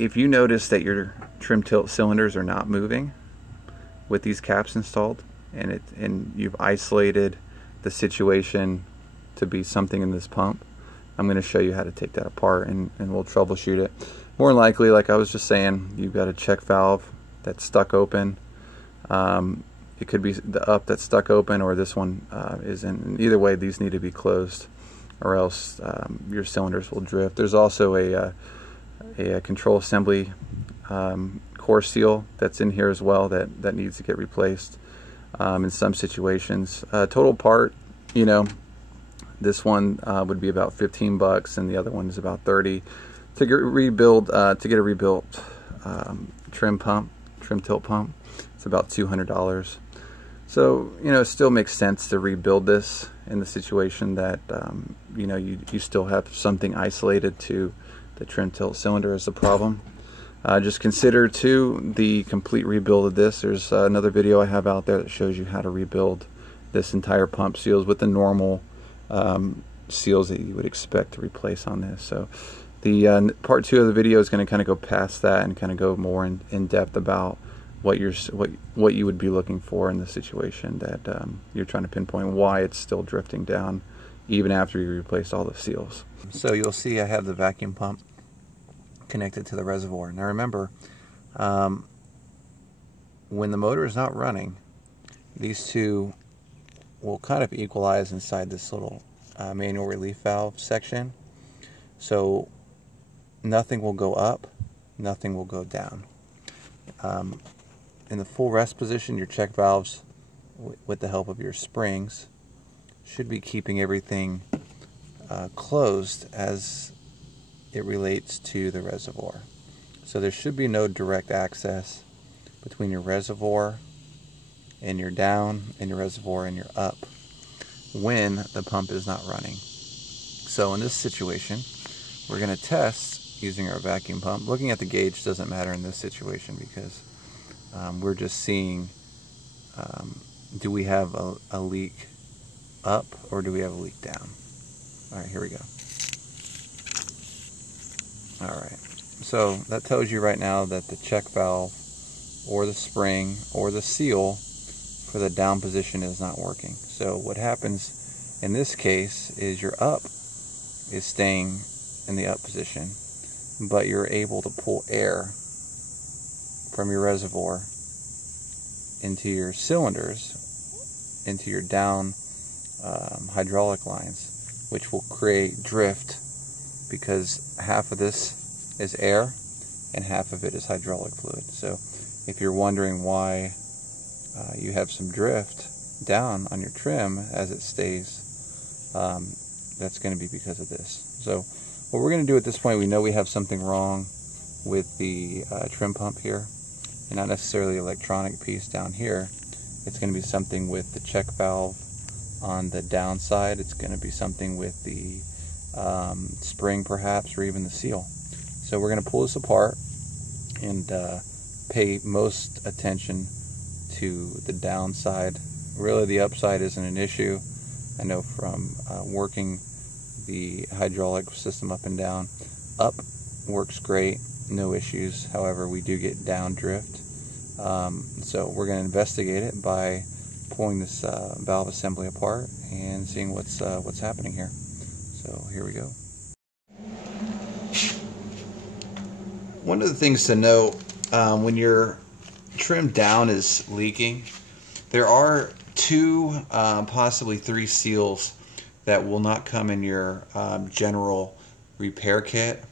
if you notice that your trim tilt cylinders are not moving with these caps installed, and you've isolated the situation to be something in this pump, I'm going to show you how to take that apart, and we'll troubleshoot it. More than likely, like I was just saying, you've got a check valve that's stuck open. It could be the up that's stuck open, or this one isn't. Either way, these need to be closed, or else your cylinders will drift. There's also a control assembly core seal that's in here as well that needs to get replaced in some situations. Total part, you know, this one would be about 15 bucks, and the other one is about 30. To get a rebuilt trim tilt pump, it's about $200. So, you know, it still makes sense to rebuild this in the situation that, you know, you still have something isolated to the trim tilt cylinder as the problem. Just consider, too, the complete rebuild of this. There's another video I have out there that shows you how to rebuild this entire pump seals with the normal seals that you would expect to replace on this. So the part 2 of the video is going to kind of go past that and kind of go more in depth about what you would be looking for in the situation that you're trying to pinpoint why it's still drifting down even after you replace all the seals. So you'll see I have the vacuum pump connected to the reservoir. Now remember, when the motor is not running, these two will kind of equalize inside this little manual relief valve section. So nothing will go up, nothing will go down. In the full rest position, your check valves, with the help of your springs, should be keeping everything closed as it relates to the reservoir. So there should be no direct access between your reservoir and your down, and your reservoir and your up when the pump is not running. So in this situation, we're going to test using our vacuum pump. Looking at the gauge doesn't matter in this situation because we're just seeing, do we have a leak up or do we have a leak down? All right, here we go. All right, so that tells you right now that the check valve or the spring or the seal for the down position is not working. So what happens in this case is your up is staying in the up position, but you're able to pull air from your reservoir into your cylinders, into your down hydraulic lines, which will create drift because half of this is air and half of it is hydraulic fluid. So if you're wondering why you have some drift down on your trim as it stays, that's going to be because of this. So what we're going to do at this point, we know we have something wrong with the trim pump here, and not necessarily the electronic piece down here. It's going to be something with the check valve on the downside. It's going to be something with the spring perhaps, or even the seal. So we're going to pull this apart and pay most attention to the downside. Really the upside isn't an issue. I know from working the hydraulic system up and down. Up works great, no issues. However, we do get down drift. So we're going to investigate it by pulling this valve assembly apart and seeing what's happening here. So here we go. One of the things to note when your trim down is leaking, there are 2, possibly 3 seals that will not come in your general repair kit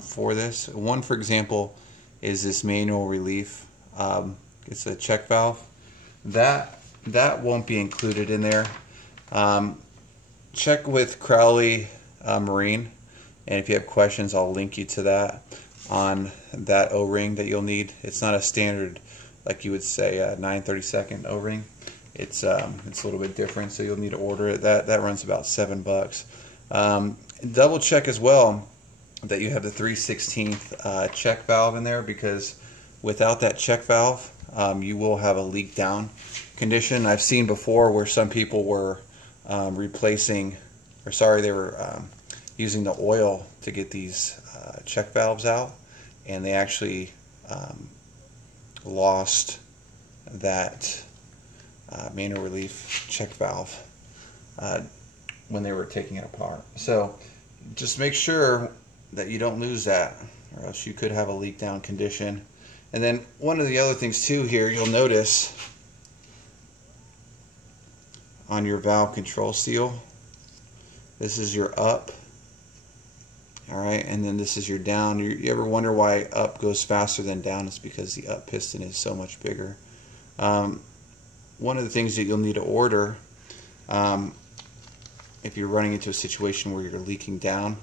for this. One, for example, is this manual relief. It's a check valve. That won't be included in there. Check with Crowley Marine, and if you have questions, I'll link you to that on that O-ring that you'll need. It's not a standard, like you would say, a 9/32 O-ring. It's a little bit different, so you'll need to order it. That runs about $7. Double check as well that you have the 3/16 check valve in there, because without that check valve, you will have a leak down condition. I've seen before where some people were they were using the oil to get these check valves out, and they actually lost that manual relief check valve when they were taking it apart. So just make sure that you don't lose that, or else you could have a leak down condition. And then one of the other things too here, you'll notice on your valve control seal, this is your up, all right, and then this is your down. You ever wonder why up goes faster than down? It's because the up piston is so much bigger. One of the things that you'll need to order if you're running into a situation where you're leaking down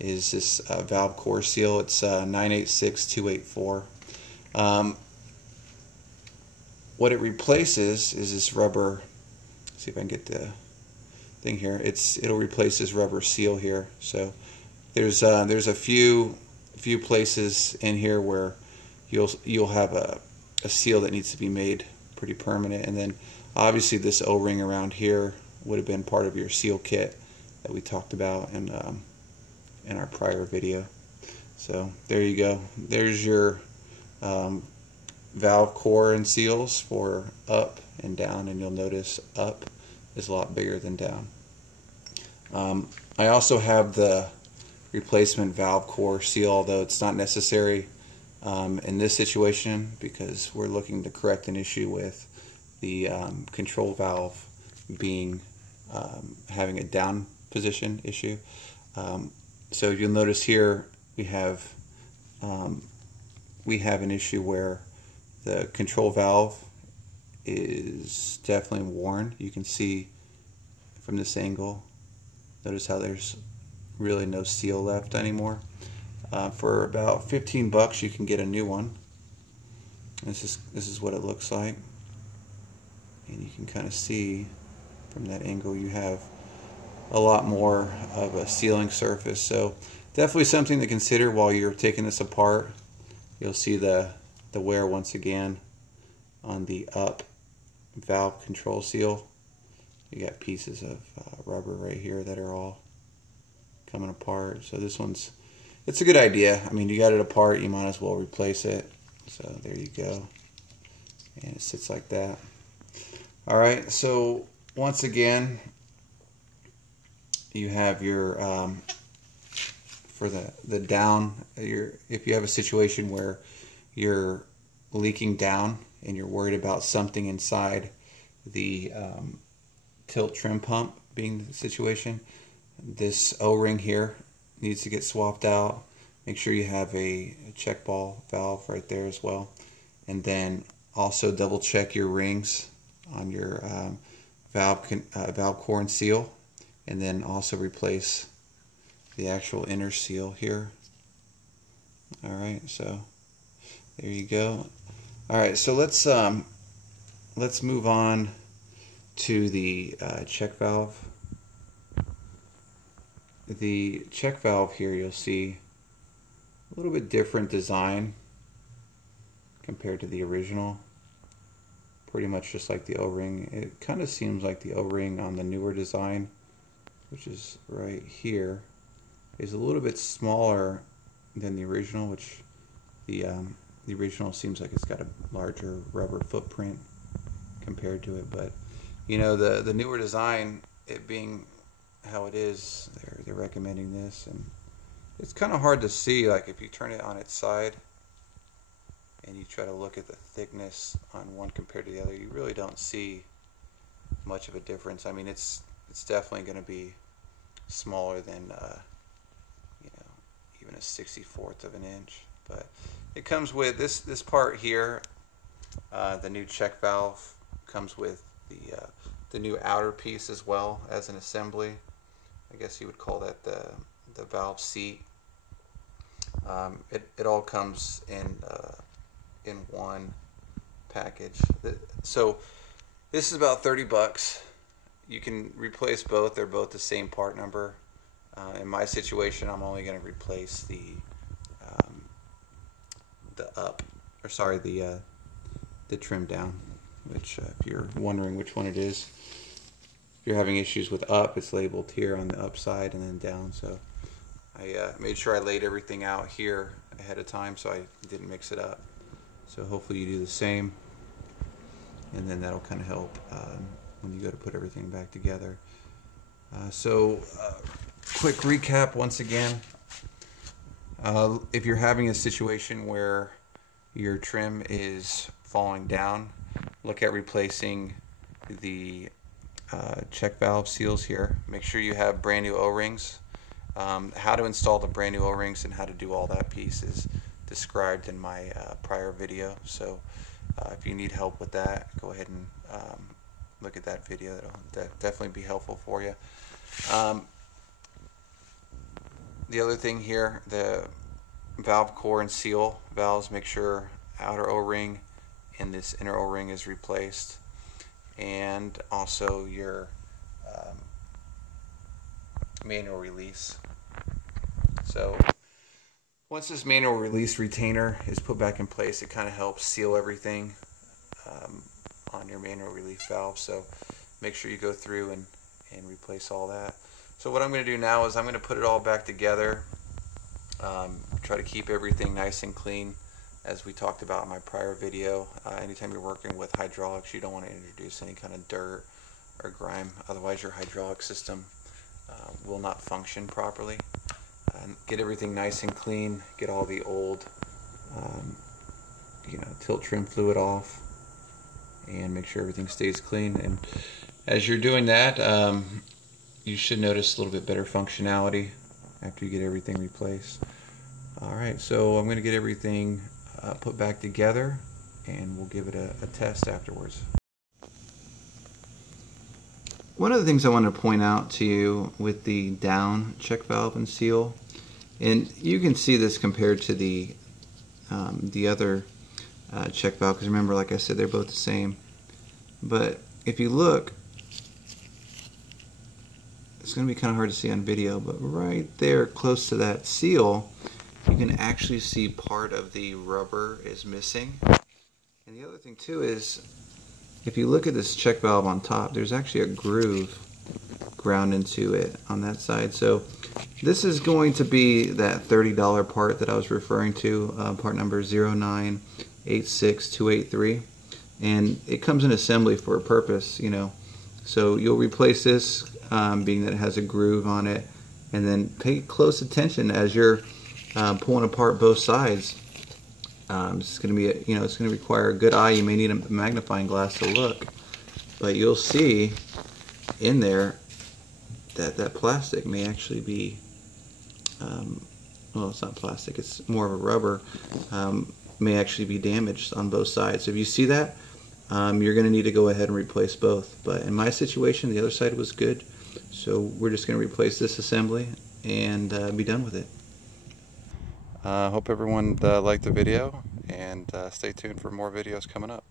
is this valve core seal. It's 986284. What it replaces is this rubber. See if I can get the thing here. It'll replace this rubber seal here. So there's a few places in here where you'll have a seal that needs to be made pretty permanent, and then obviously this O-ring around here would have been part of your seal kit that we talked about in our prior video. So there you go. There's your valve core and seals for up and down, and you'll notice up is a lot bigger than down. I also have the replacement valve core seal, although it's not necessary in this situation because we're looking to correct an issue with the control valve being having a down position issue. So you'll notice here we have an issue where the control valve is definitely worn. You can see from this angle, notice how there's really no seal left anymore. For about 15 bucks you can get a new one. This is what it looks like, and you can kind of see from that angle you have a lot more of a sealing surface. So definitely something to consider while you're taking this apart. You'll see the wear once again on the up valve control seal. You got pieces of rubber right here that are all coming apart. So this one's, it's a good idea. I mean, you got it apart, you might as well replace it. So there you go, and it sits like that. All right, so once again, you have your for the down, if you have a situation where you're leaking down and you're worried about something inside the tilt trim pump being the situation, this O-ring here needs to get swapped out. Make sure you have a check ball valve right there as well, and then also double check your rings on your valve core and seal, and then also replace the actual inner seal here. Alright, so there you go. Alright, so let's move on to the check valve. The check valve here, you'll see a little bit different design compared to the original. Pretty much just like the O-ring. It kind of seems like the O-ring on the newer design, which is right here, is a little bit smaller than the original, which the original seems like it's got a larger rubber footprint compared to it. But you know, the newer design, it being how it is, they're recommending this, and it's kind of hard to see. Like if you turn it on its side and you try to look at the thickness on one compared to the other, you really don't see much of a difference. I mean, it's definitely going to be smaller than you know, even a 64th of an inch. But it comes with this part here. The new check valve comes with the new outer piece as well as an assembly. I guess you would call that the valve seat. It all comes in one package. So this is about 30 bucks. You can replace both. They're both the same part number. In my situation, I'm only going to replace the trim down, which if you're wondering which one it is, if you're having issues with up, it's labeled here on the up side and then down. So I made sure I laid everything out here ahead of time so I didn't mix it up. So hopefully you do the same, and then that'll kind of help when you go to put everything back together. Quick recap once again. If you're having a situation where your trim is falling down, look at replacing the check valve seals here. Make sure you have brand new O-rings. How to install the brand new O-rings and how to do all that piece is described in my prior video. So if you need help with that, go ahead and look at that video. That'll definitely be helpful for you. The other thing here, the valve core and seal valves, make sure outer O-ring and this inner O-ring is replaced, and also your manual release. So once this manual release retainer is put back in place, it kind of helps seal everything on your manual release valve. So make sure you go through and replace all that. So what I'm going to do now is I'm going to put it all back together, try to keep everything nice and clean, as we talked about in my prior video. Anytime you're working with hydraulics, you don't want to introduce any kind of dirt or grime, otherwise your hydraulic system will not function properly. Get everything nice and clean, get all the old tilt trim fluid off, and make sure everything stays clean. And as you're doing that, you should notice a little bit better functionality after you get everything replaced. Alright, so I'm going to get everything put back together, and we'll give it a test afterwards. One of the things I want to point out to you with the down check valve and seal, and you can see this compared to the other check valve, because remember, like I said, they're both the same. But if you look, it's going to be kind of hard to see on video, but right there close to that seal, you can actually see part of the rubber is missing. And the other thing too is, if you look at this check valve on top, there's actually a groove ground into it on that side. So this is going to be that $30 part that I was referring to, part number 0986283, and it comes in assembly for a purpose, So you'll replace this, being that it has a groove on it, and then pay close attention as you're pulling apart both sides. It's going to be, it's going to require a good eye. You may need a magnifying glass to look, but you'll see in there that that plastic may actually be, well, it's not plastic, it's more of a rubber, may actually be damaged on both sides. So if you see that, you're going to need to go ahead and replace both. But in my situation, the other side was good, so we're just going to replace this assembly and be done with it. Hope everyone liked the video, and stay tuned for more videos coming up.